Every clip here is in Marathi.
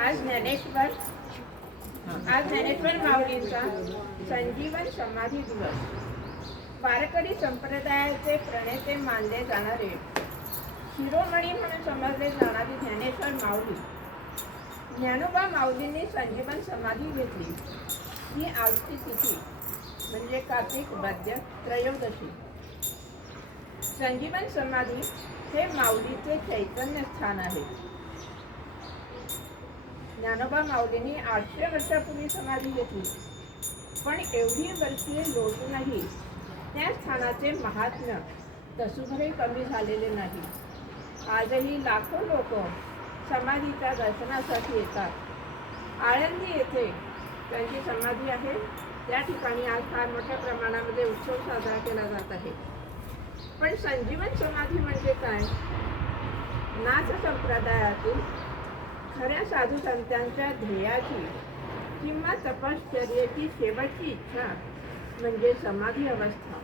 आज ज्ञानेश्वर आज ज्ञानेश्वर माऊलींचा संजीवन समाधी दिवस. वारकरी संप्रदायाचे प्रणेते मानले जाणारे शिरोमणी म्हणून समजले जाणारे ज्ञानेश्वर माऊली. ज्ञानोबा माऊलींनी संजीवन समाधी घेतली. ही आजची तिथी म्हणजे कार्तिक मध्य त्रयोदशी. संजीवन समाधी हे माऊलीचे चैतन्य स्थान आहे. ज्ञानोबा माऊलींनी आठशे वर्षापूर्वी समाधी घेतली. पण एवढी वर्षे लोटूनही त्या स्थानाचे महात्म्य तसुभरे कमी झालेले नाही. आजही लाखो लोक समाधीच्या दर्शनासाठी येतात. आळंदी येथे त्यांची समाधी आहे. त्या ठिकाणी आज फार मोठ्या प्रमाणामध्ये उत्सव साजरा केला जात आहे. पण संजीवन समाधी म्हणजे काय? नाच संप्रदायातील खऱ्या साधू संतांच्या ध्येयाची किंवा तपश्चर्येची शेवटची इच्छा म्हणजे समाधी अवस्था.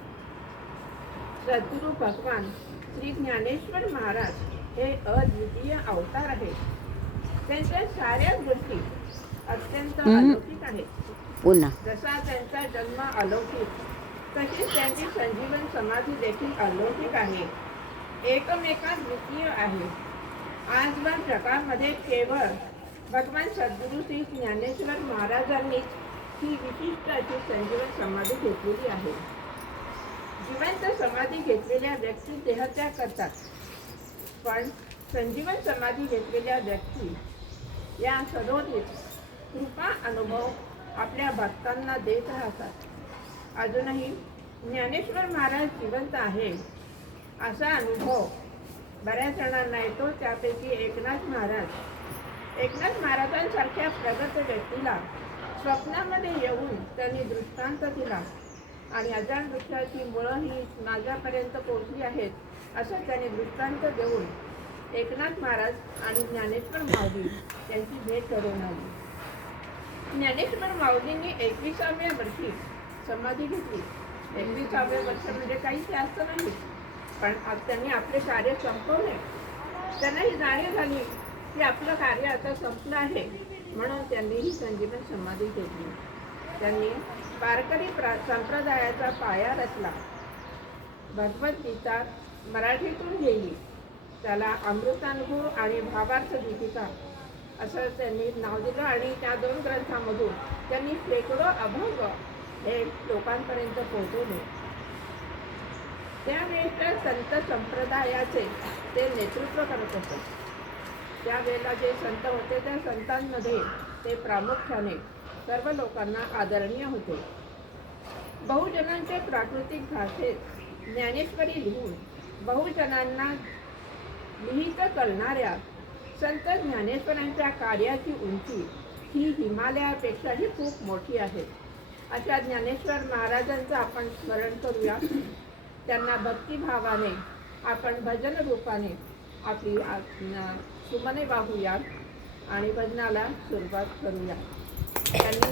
सद्गुरू भगवान श्री ज्ञानेश्वर महाराज हे अद्वितीय अवतार आहेत. त्यांच्या साऱ्या गोष्टी अत्यंत. अलौकिक आहेत. पुन्हा. जसा त्यांचा जन्म अलौकिक तशीच त्यांची संजीवन समाधी देखील अलौकिक आहे. एकमेकात द्वितीय आहे. आजवर जगामध्ये केवळ भगवान सद्गुरू श्री ज्ञानेश्वर महाराजांनीच ही विशिष्ट अशी संजीवन समाधी घेतलेली आहे. जिवंत समाधी घेतलेल्या व्यक्ती देहत्याग करतात. पण संजीवन समाधी घेतलेल्या व्यक्ती या सदोदित कृपा अनुभव आपल्या भक्तांना देत राहतात. अजूनही ज्ञानेश्वर महाराज जिवंत आहे असा अनुभव बऱ्याच जणांना येतो त्यापैकी एकनाथ महाराज. एकनाथ महाराजांसारख्या प्रगत व्यक्तीला स्वप्नामध्ये येऊन त्यांनी दृष्टांत दिला. आणि अजाण वृक्षाची मुळं ही माझ्यापर्यंत पोहोचली आहेत असं त्यांनी दृष्टांत देऊन एकनाथ महाराज आणि ज्ञानेश्वर माऊली यांची भेट करून आली ज्ञानेश्वर माऊलींनी एकविसाव्या वर्षी समाधी घेतली. एकविसाव्या वर्ष म्हणजे काही जास्त नाही. पण त्यांनी आपले कार्य संपवले. त्यांना ही जाणीव झाली की आपलं कार्य आता संपलं आहे. म्हणून त्यांनी ही संजीवन समाधी घेतली. त्यांनी वारकरी प्रा संप्रदायाचा पाया रचला. भगवद्गीता मराठीतून लिहिली. त्याला अमृतानुभव आणि भावार्थ दीपिका असं त्यांनी नाव दिलं आणि त्या दोन ग्रंथामधून त्यांनी शेकडो अभंग हे लोकांपर्यंत पोहोचवले. त्यावेळेच्या संत संप्रदायाचे ते नेतृत्व करत होते. त्यावेळेला जे संत होते त्या संतांमध्ये ते प्रामुख्याने सर्व लोकांना आदरणीय होते. बहुजनांचे प्राकृतिक भाषेत ज्ञानेश्वरी लिहून बहुजनांना लिहित करणाऱ्या संत ज्ञानेश्वरांच्या कार्याची उंची ही हिमालयापेक्षाही खूप मोठी आहे. अशा ज्ञानेश्वर महाराजांचं आपण स्मरण करूया. त्यांना भक्तिभावाने आपण भजन रूपाने आपली सुमने वाहूया आणि भजनाला सुरुवात करूया. त्यांनी